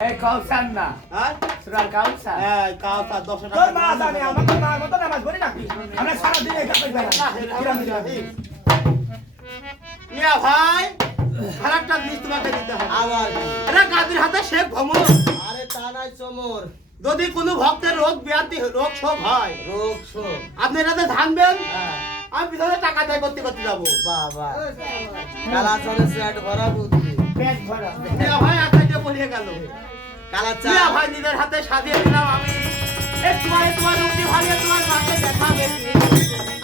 এই কাউসার না। হ্যাঁ? সুরার কাউসার হ্যাঁ কাউসার দশ টাকা তোর মা জানে আমাকে মার মতো নামাজ পড়ি নাকি আমরা সারাদিন এটা কই বেড়াই কিরাম কিরাম। মিয়া ভাই আরেকটা জিনিস তোমাকে দিতে হবে। আবার। আরে গাদির হাতে শেখ ভ্রমণ আরে তা নাই চমর। যদি কোনো ভক্তের রোগ ব্যাধি রোগ শোক হয় রোগ শোক। আপনি এটাতে ধানবেন হ্যাঁ। আমি টাকা দেয় করতে করতে যাব। বাবা। সেট ভরা বুদ্ধি মিয়া ভাই আকাশে পড়িয়ে গেল। কালাচা মিয়া ভাই নিজের হাতে সাজিয়ে দিলাম আমি। একটু তোমার রূপটি ভালিয়ে তোমার মাকে দেখাবে।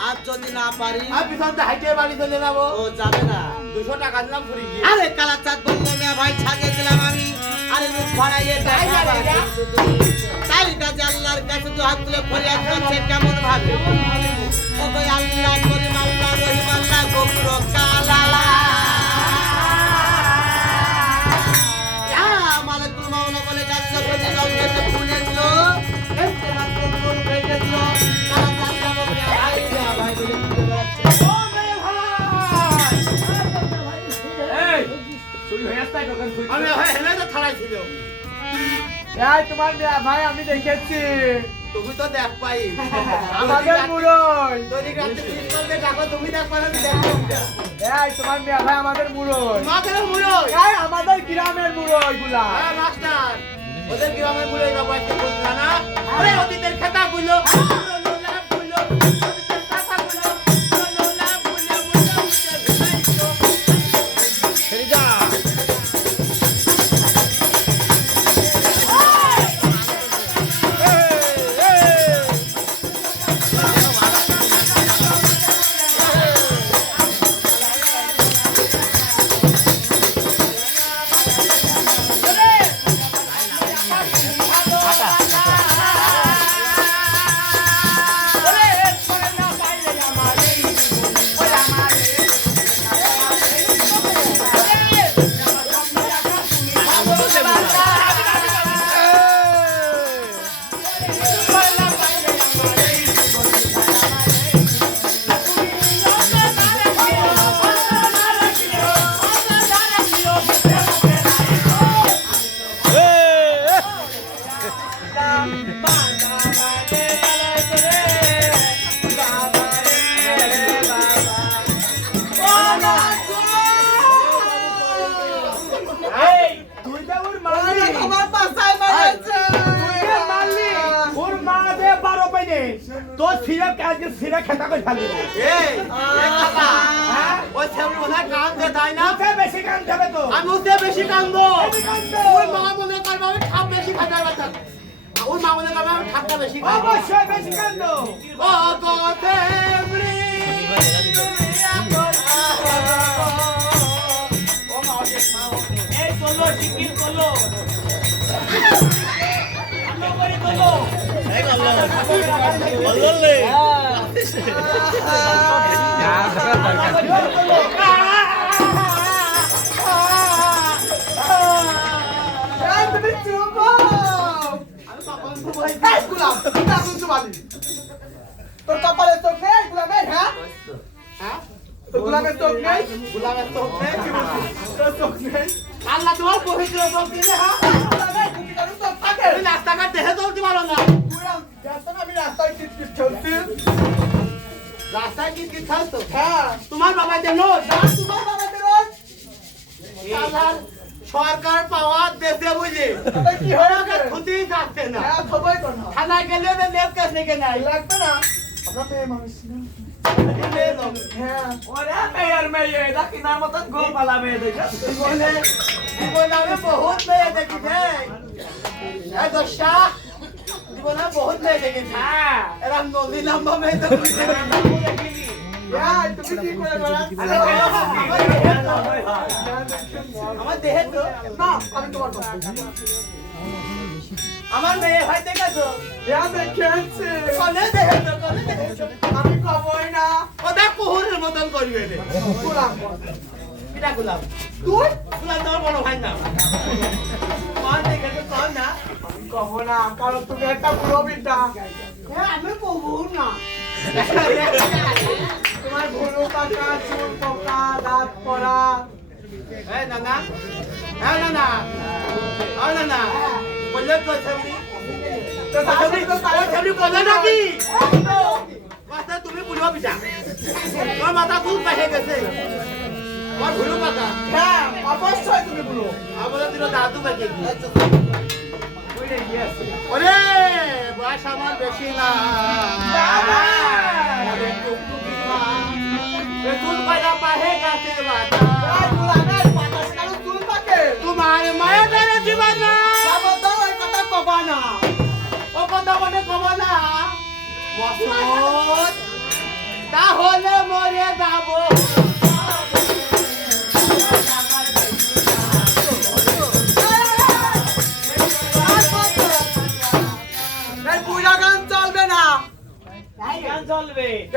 আজ যদি না পারি? আমি পিছনতে হাইটে বাড়ি চলে যাব। ও যাবে না। দুশো টাকা দিলাম গিয়ে আরে বলল না ভাই ছাগিয়ে দিলাম আমি। আরে রূপ ভাড়াইয়ে তাই? আল্লাহর কাছে তো হাত তুলে ফরিয়াদ করছে কেমন ভাবে? ও ভাই আল্লাহ করিম আল্লাহ রহিম আল্লাহ গোপুর কালা। তুই দোকান খুলছিস আমি ভাই হেলে তো থালাই ছিল এই তোমার ভাই আমি দেখেছি। তুমি তো দেখ পাই আমাদের মুরই দৈনিক রাত্রে তিন করলে টাকা তুমি দেখ পারো আমি এই তোমার মেয়ে ভাই আমাদের মুরই মাথার মুড়োই। এই আমাদের গ্রামের মুরই গুলা। হ্যাঁ মাস্টার। ওদের গ্রামের বলছিল না আরে অতীতের খেতা গুলো এই তোর সিরে কাজকে সিরে খেতা করে ফেলবি এই এ ওই ছেলে মনে হয় দে তাই না? ওতে বেশি কান যাবে তো। আমি ওতে বেশি কান্দো। ওর মা মনে করবে আমি বেশি খাবার বাচ্চা ওর মা মনে করবে আমি বেশি খাই। অবশ্যই বেশি কান্দ ও এই তোর কপালে চোখ নেই গুলামের হ্যাঁ তোর গুলামের চোখ নেই গোলামের চোখ নেই, তোর চোখ নেই আল্লাহ তোমার পবিত্র চোখ দিলে হ্যাঁ? তুমি রাস্তাঘাট দেখে চলতে পারো না। আমি রাস্তায় কিটকিট খেলছি রাস্তায় কি কি খাচ্ছ হ্যাঁ তোমার বাবা যেন তোমার বাবাকে রোজ সরকার পাওয়ার দেশে বুঝি কি ক্ষতি যাচ্ছে না। হ্যাঁ খবর তো না। থানায় গেলে তো লেপ কাজ নেকে নাই লাগবে না। আমরা মেয়ে মানুষ না হ্যাঁ। মেয়ের মেয়ে দেখো জীবনে বহুত মেয়ে দেখিছে হ্যাঁ। এরা নদী লম্বা মেয়ে তো হ্যাঁ তুমি কি করে আমার দেহে তো না আমি তোমার আমার মেয়ে ভাই দেখেছ? আমি খবরই না। ওটা কুহুরের মতন করবে গোলাম কিটা তুই? গোলাম তোমার বড় ভাই না। বুড়ো হ্যাঁ আমি কবু না? তোমার ভুরু কাটা চুল পোকা দাঁত পড়া এই না না এই না না এই না না বললে তো ছবি তো মাথা তুমি বুঝো বিটা তোমার মাথা খুব পাহে গেছে আমার ভুলো মাথা হ্যাঁ অবশ্যই তুমি দিল দাদু ওরে আমার বেশি না। তোমার মায়া ধরে জীবন না কথা কবা না। ও কথা মনে কব না। তাহলে মরে যাব।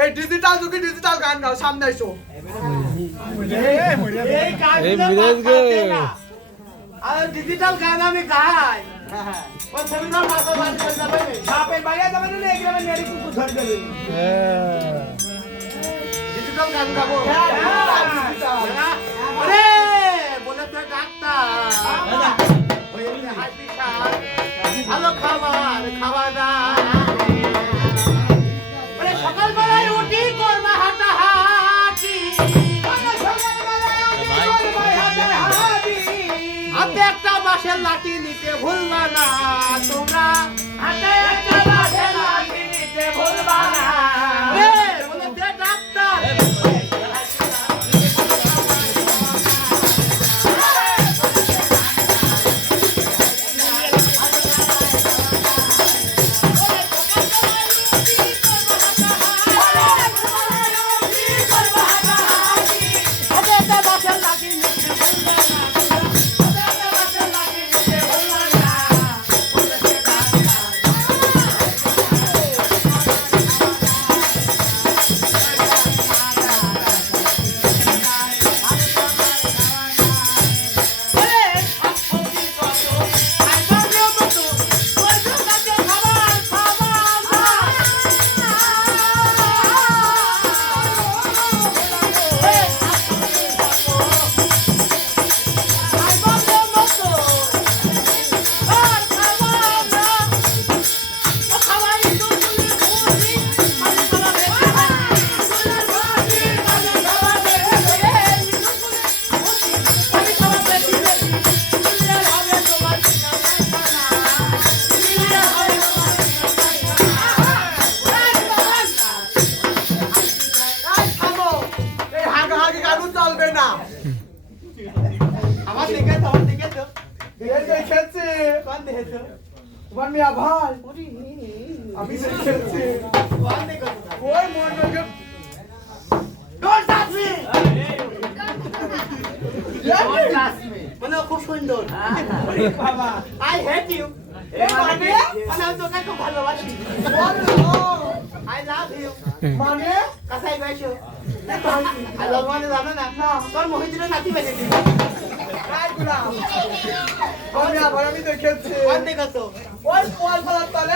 এই ডিজিটাল যুগে ডিজিটাল গান গাও সামনে এসো। এই গানগুলো পাঠাতে না। আর ডিজিটাল গান আমি গাই। ও সেমিনার মাথা বাদ করে যাবে না। বাপের বাইরে যাবে না এই গ্রামে নেড়ি কুকুর ধরে দেবে ডিজিটাল গান গাবো। হ্যাঁ, হ্যাঁ। ডিজিটাল। ওরে বলে তো ডাক্তার। হয়েছে হাই প্রেশার ভালো খাবার খাওয়া দাওয়া একটা বাঁশের লাঠি নিতে ভুলবা না তোমরা। একটা খুব সুন্দর আই হেট ইউ মানে মানে আমি তোকে খুব ভালোবাসি আই লাভ ইউ মানে কাছাই বাইছো আই লাভ মানে জানো না তোর মহিদিনের নাতি বেঁচে দিল আমি ওই পোয়াল পালার তলে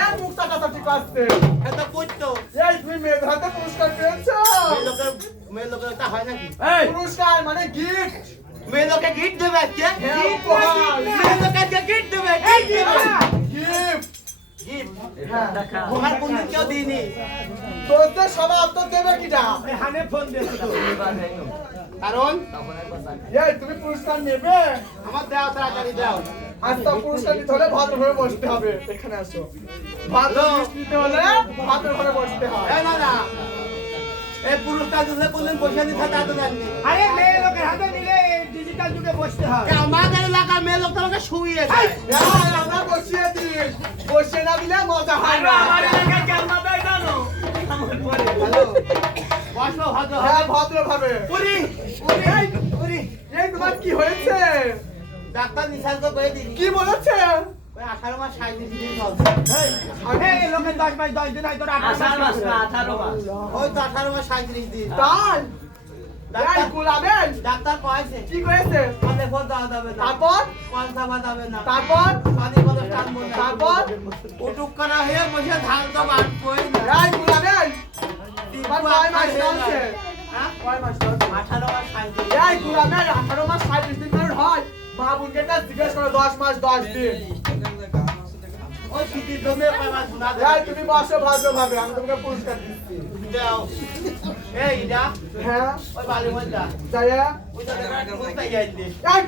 কথা ঠিক করছে এটা পুত্র এই তুমি মেয়ের হাতে পুরস্কার পেয়েছ। মেয়ে লোকের মেয়ে লোকের এটা হয় নাকি? পুরস্কার মানে গিফট মেয়ে লোকে গিফট দেবে আজকে? হ্যাঁ, মেয়ে লোকে গিফট দেবে গিফট হ্যাঁ তোমার কোনদিন কেউ দিইনি। তোদের স্বভাব তো দেবে কিটা? হানে ফোন কারণ? এই তুমি পুরস্কার নেবে? আমার দেওয়া তাড়াতাড়ি দাও। আজ তো পুরস্কার নিতে হলে ভাদ্রভাবে বসতে হবে। এখানে আসো। ভাদ্র নিতে হলে ভাদ্রভাবে বসতে হয়। না না। এই পুরস্কার দিলে কোনদিন পয়সা দিতে তা তো জানি। আরে মেয়ে লোকের হাতে নিলে ডিজিটাল যুগে বসতে হয়। আমাদের এলাকার মেয়ে লোক তোমাকে শুইয়ে দেয়। এই, আমরা বসিয়ে দিই বসিয়ে না দিলে মজা হয় না। আমার এলাকায় কেমন দেয় জানো বসো হ্যাঁ ভদ্রভাবে। পুরি এই, এই তোমার কি হয়েছে? ডাক্তার কি বলেছে? আঠারো মাস সাঁত্রিশ দিন লোকের দশ মাস দশ দিন হয় আঠারো মাস মাস ওই তো আঠারো মাস সাঁত্রিশ দিন। তাই? ডাক্তার কয়েছে কি করেছে পানি ফোন দেওয়া যাবে না তারপর পান খাওয়া যাবে না তারপর পানি কত টানবো না তারপর উটুক করা হয়ে বসে ধান তো বাটবই না গোলামের টিপু তোমার কয় মাস চলছে হ্যাঁ? কয় মাস আঠারো মাস আঠারো মাস দিন হয় মা বোনকে জিজ্ঞেস করো দশ মাস দশ দিন তুমি বসো ভদ্র ভাবে আমি তোমাকে পুরস্কার দিচ্ছি। দাও এই ইডা হ্যাঁ। এই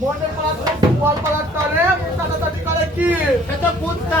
মনে করা বল পালার তাড়াতাড়ি করে কি? তো পুত্তা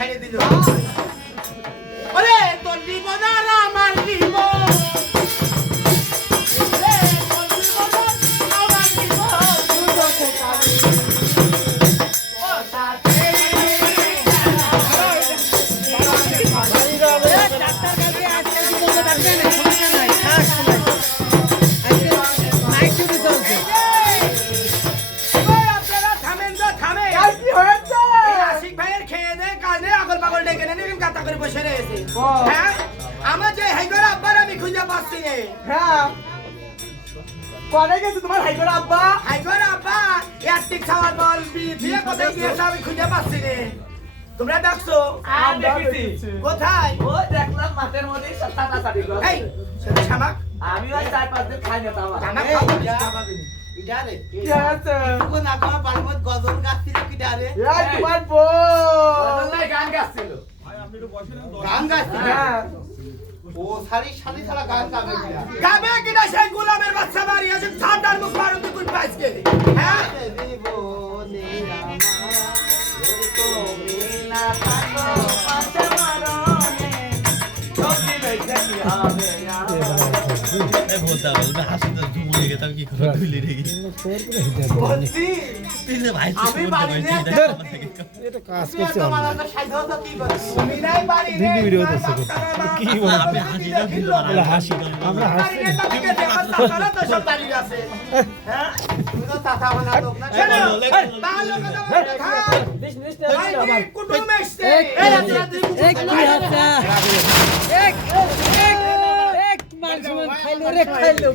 ছাড়িয়ে দিল। নে হ্যাঁ। কোনে গেছে তোমার হাইকোর আব্বা? হাইগর আব্বা একটিক খাওয়ার বল বিয়ে কোথায় গিয়েছে আমি খুঁজে পাচ্ছি নে তোমরা দেখছ? আমরা দেখেছি। কোথায়? ও দেখলাম মাঠের মধ্যে সাতা সাতি করে এই সেটা শামাক আমি ওই চার পাঁচ দিন খাই না তাও। শামাক খাব ইডা, ইডা রে। কি হয়েছে তোকে না খাওয়া পারব, গজল গাচ্ছিল কিডা রে? এই তোমার বউ। বদলাই গান গাচ্ছিল। গান গাচ্ছিল? হ্যাঁ। ও শালি শাড়ি শালা গায়ে গাবে কিনা? গাবে কিনা সেই গোলামের বাচ্চা বাড়ি আছে ঠান্ডার মুখ মারুন তুই পাইছে হ্যাঁ জীবনে আমার তুমি না থাকো কুটুম এক এক এক খাইলো রে খাইলো।